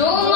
Yo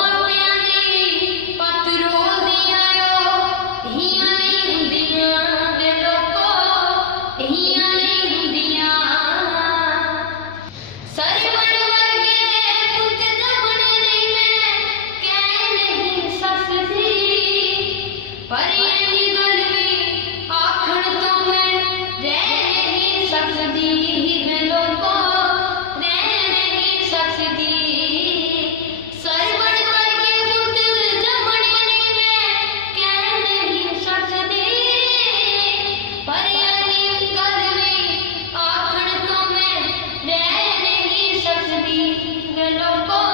Single loco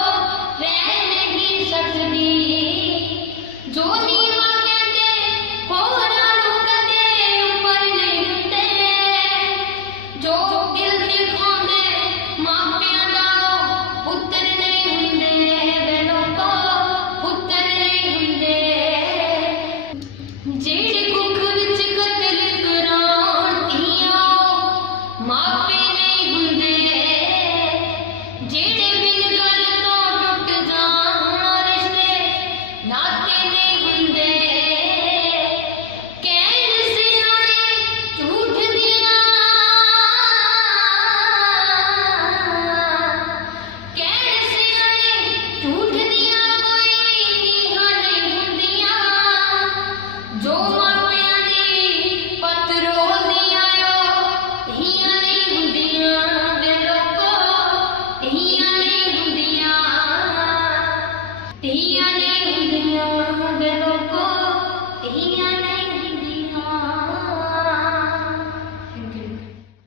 Sí,